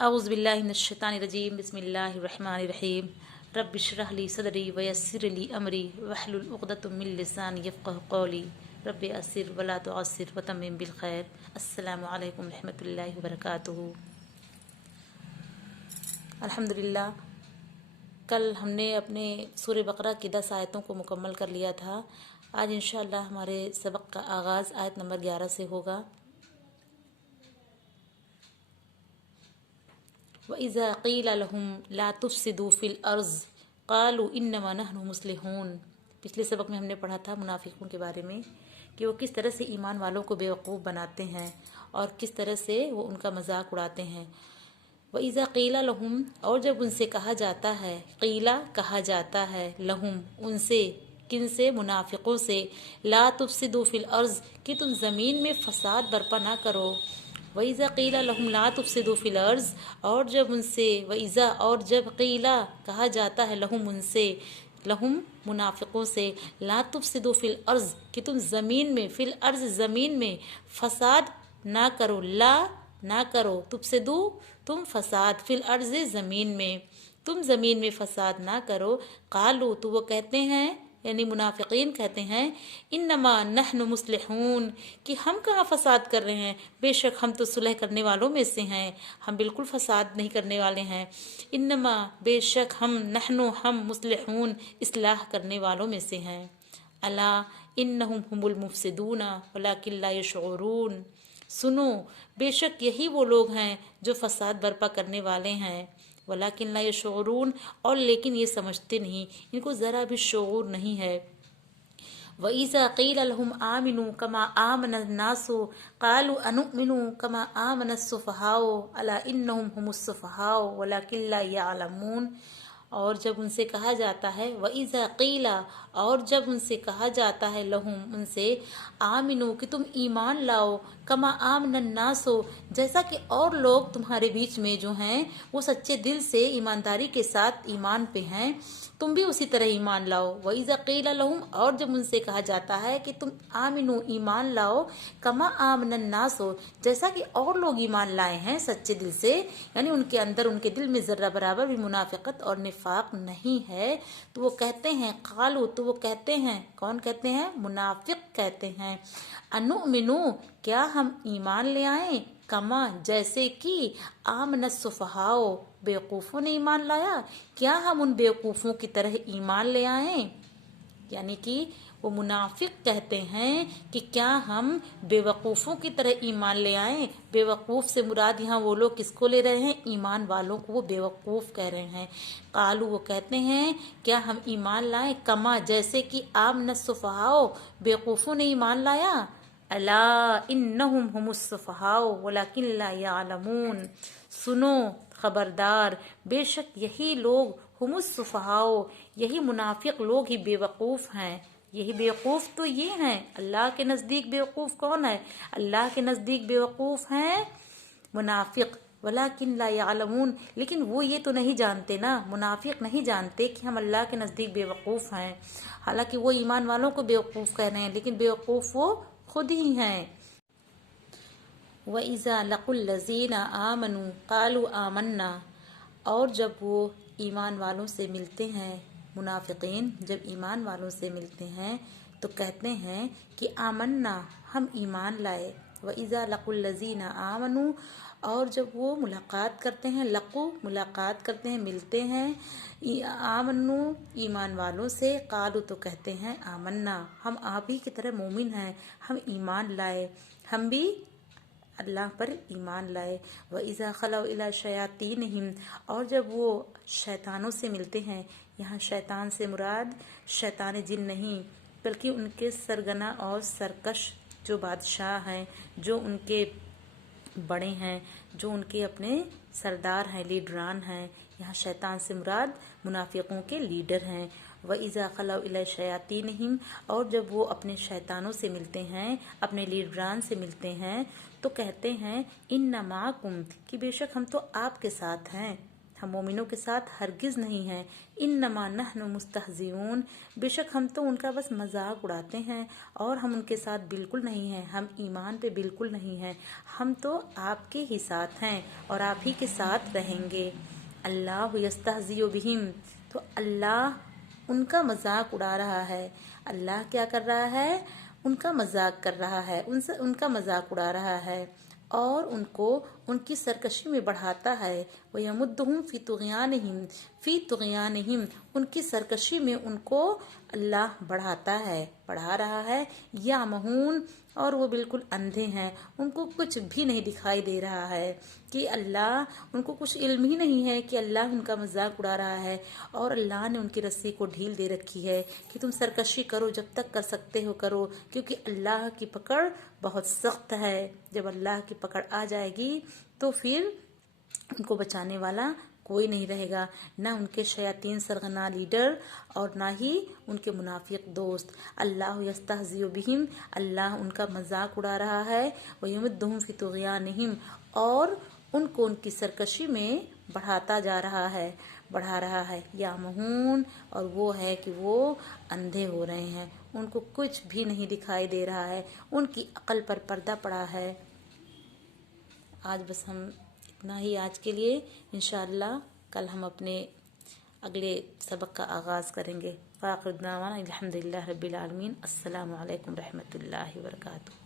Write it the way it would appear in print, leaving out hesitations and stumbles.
अऊज़ु बिल्लाहि मिनश शैतानिर रजीम बिस्मिल्लाहिर रहमानिर रहीम रब्बि इश्रह ली सदरी व यस्सिर ली अमरी वहलुल उक़दतम मिन लिसानी यफ़क़हू क़ौली रब्बि यस्सिर वला तुअस्सिर व तम्मिम बिल खैर। अस्सलामु अलैकुम रहमतुल्लाहि व बरकातुहू। अल्हम्दुलिल्लाह, कल हमने अपने सूरह बकरा की 10 आयतों को मुकम्मल कर लिया था। आज इंशाअल्लाह हमारे सबक का आगाज़ आयत नंबर 11 से होगा। वइज़ा क़ील लहुम ला तुफ़सिदू फ़िल अर्ज़ क़ालू इन्नमा नहनु मुस्लिहून। पिछले सबक में हमने पढ़ा था मुनाफिकों के बारे में कि वो किस तरह से ईमान वालों को बेवकूफ़ बनाते हैं और किस तरह से वो उनका मजाक उड़ाते हैं। वइज़ा क़ीला लहुम, और जब उनसे कहा जाता है, क़ीला कहा जाता है, लहुम उनसे, किन से? मुनाफिकों से, ला तुफ़सिदू फ़िल अर्ज़ कि तुम ज़मीन में फ़साद बर्पा ना करो। वइज़ा क़ीला लहुम ला तुफ़सिदू फ़िल अर्ज़, और जब उनसे, वइज़ा और जब क़ीला कहा जाता है, लहुम उनसे, लहुम मुनाफिकों से, ला तुफ़सिदू फ़िल अर्ज़ कि तुम ज़मीन में, फ़िल अर्ज़ ज़मीन में फ़साद ना करो, ला ना करो, तुफ़सिदू तुम फ़साद, फ़िल अर्ज़ ज़मीन में, तुम ज़मीन में फ़साद ना करो। क़ालू तो वो कहते हैं, यानी मुनाफिकीन कहते हैं, इन्नमा नहनु मुस्लिहून कि हम कहाँ फ़साद कर रहे हैं, बेशक हम तो सुलह करने वालों में से हैं, हम बिल्कुल फ़साद नहीं करने वाले हैं। इन्नमा बेशक हम, नहनु हम, मुस्लिहून इस्लाह करने वालों में से हैं। अला इन्नहुम हुमुल मुफ़सिदूना वलाकिन ला यशऊरून, सुनो बेशक यही वो लोग हैं जो फ़साद बर्पा करने वाले हैं। वलाकिन ला यशऊरून, और लेकिन ये समझते नहीं, इनको ज़रा भी शऊर नहीं है। वइज़ा क़ील लहुम आमिनू कमा आमनन नासु क़ालू अनुमिनु कमा आमनस सुफ़हाओ अला इन्नहुम हुमुस सुफ़हाओ वलाकिन ला यअलमून। और जब उनसे कहा जाता है, वइज़ा क़ीला, और जब उनसे कहा जाता है, लहुम उनसे, आमिनू कि तुम ईमान लाओ, कमा आमनन नासो जैसा कि और लोग तुम्हारे बीच में जो हैं वो सच्चे दिल से ईमानदारी के साथ ईमान पे हैं, तुम भी उसी तरह ईमान लाओ। वइज़ा क़ीला लहुम, और जब उनसे कहा जाता है कि तुम आमिनू ईमान लाओ, कमा आमनन नासो जैसा कि और लोग ईमान लाए हैं सच्चे दिल से, यानी उनके अंदर, उनके दिल में ज़र्रा बराबर भी मुनाफिकत और निफाक नहीं है, तो वो कहते हैं, क़ालू तो वो कहते हैं, कौन कहते हैं? मुनाफिक कहते हैं, अनुमिनु क्या हम ईमान ले आए, कमा जैसे कि आमनस सुफ़हाओ बेवकूफ़ों ने ईमान लाया, क्या हम उन बेवकूफ़ों की तरह ईमान ले आए। यानी कि वो मुनाफिक कहते हैं कि क्या हम बेवकूफ़ों की तरह ईमान ले आए। बेवकूफ़ से मुराद यहाँ वो लोग किसको ले रहे हैं? ईमान वालों को वो बेवकूफ़ कह रहे हैं। कालू वो कहते हैं, क्या हम ईमान लाएं, कमा जैसे कि आमनस सुफ़हाओ बेवकूफ़ों ने ईमान लाया। अला इन्नहुम हुमुस सुफ़हाओ वलाकिन ला यअलमून, सुनो खबरदार, बेशक यही लोग, हुमुस सुफ़हाओ यही मुनाफिक लोग ही बेवकूफ़ हैं। यही बेवकूफ़ तो ये हैं। अल्लाह के नज़दीक बेवकूफ़ कौन है? अल्लाह के नज़दीक बेवकूफ़ हैं मुनाफिक। वलाकिन ला यअलमून, लेकिन वो ये तो नहीं जानते ना, मुनाफिक नहीं जानते कि हम अल्लाह के नज़दीक बेवकूफ़ हैं। हालांकि वो ईमान वालों को बेवकूफ़ कह रहे हैं, लेकिन बेवकूफ़ वो खुद ही हैं। वइज़ा लक़ुल लज़ीना आमनू क़ालू आमन्ना, और जब वो ईमान वालों से मिलते हैं, मुनाफिकीन जब ईमान वालों से मिलते हैं तो कहते हैं कि आमन्ना हम ईमान लाए। वइज़ा लक़ुल लज़ीना आमनू, और जब वो मुलाकात करते हैं, लक़ू मुलाकात करते हैं, मिलते हैं आमन्नू ईमान वालों से, क़ालू तो कहते हैं आमन्ना हम आप ही की तरह मोमिन हैं, हम ईमान लाए, हम भी अल्लाह पर ईमान लाए। वइज़ा खलौ इला शयातीनहिम, और जब वो शैतानों से मिलते हैं, यहाँ शैतान से मुराद शैतान जिन नहीं, बल्कि उनके सरगना और सरकश जो बादशाह हैं, जो उनके बड़े हैं, जो उनके अपने सरदार हैं, लीडरान हैं, यहाँ शैतान से मुराद मुनाफिकों के लीडर हैं। वइज़ा खलौ इला शयातीनहिम, और जब वो अपने शैतानों से मिलते हैं, अपने लीडरान से मिलते हैं, तो कहते हैं इन्ना माकुम कि बेशक हम तो आपके साथ हैं। ہم مومنوں کے ساتھ ہرگز نہیں ہیں۔ انما نحن مستہزئون، بے شک ہم تو ان کا بس مذاق اڑاتے ہیں اور ہم ان کے ساتھ بالکل نہیں ہیں، ہم ایمان پہ بالکل نہیں ہیں، ہم تو آپ کے ہی ساتھ ہیں اور آپ ہی کے ساتھ رہیں گے۔ اللہ یستہزئ بہم، تو اللہ ان کا مذاق اڑا رہا ہے۔ اللہ کیا کر رہا ہے؟ ان کا مذاق کر رہا ہے، ان کا مذاق اڑا رہا ہے اور ان کو ان کی سرکشی میں بڑھاتا ہے۔ وَيَمُدُّهُمْ فِي طُغْيَانِهِمْ، ان کی سرکشی میں ان کو اللہ بڑھاتا ہے، بڑھا رہا ہے۔ یَعْمَہُونَ، اور وہ بالکل اندھے ہیں، ان کو کچھ بھی نہیں دکھائی دے رہا ہے کہ اللہ، ان کو کچھ علم ہی نہیں ہے کہ اللہ ان کا مذاق اڑا رہا ہے اور اللہ نے ان کی رسی کو ڈھیل دے رکھی ہے کہ تم سرکشی کرو، جب تک کر سکتے ہو کرو، کیونکہ اللہ کی پکڑ بہت سخت ہے۔ جب اللہ کی پکڑ آ جائے گی تو پھر ان کو بچانے والا کوئی نہیں رہے گا، نہ ان کے شیاطین سرغنہ لیڈر اور نہ ہی ان کے منافق دوست۔ اللہ یستہزئ بہم، اللہ ان کا مذاق اڑا رہا ہے۔ وَيَمُدُّهُمْ فِي طُغْيَانِهِمْ، اور ان کو ان کی سرکشی میں بڑھاتا جا رہا ہے، بڑھا رہا ہے۔ یعمہون، اور وہ ہے کہ وہ اندھے ہو رہے ہیں، ان کو کچھ بھی نہیں دکھائی دے رہا ہے، ان کی عقل پر پردہ پڑا ہے۔ آج بس ہم اتنا ہی آج کے لیے، انشاءاللہ کل ہم اپنے اگلے سبق کا آغاز کریں گے۔ وآخر دعوانا الحمدللہ رب العالمین۔ السلام علیکم رحمۃ اللہ وبرکاتہ۔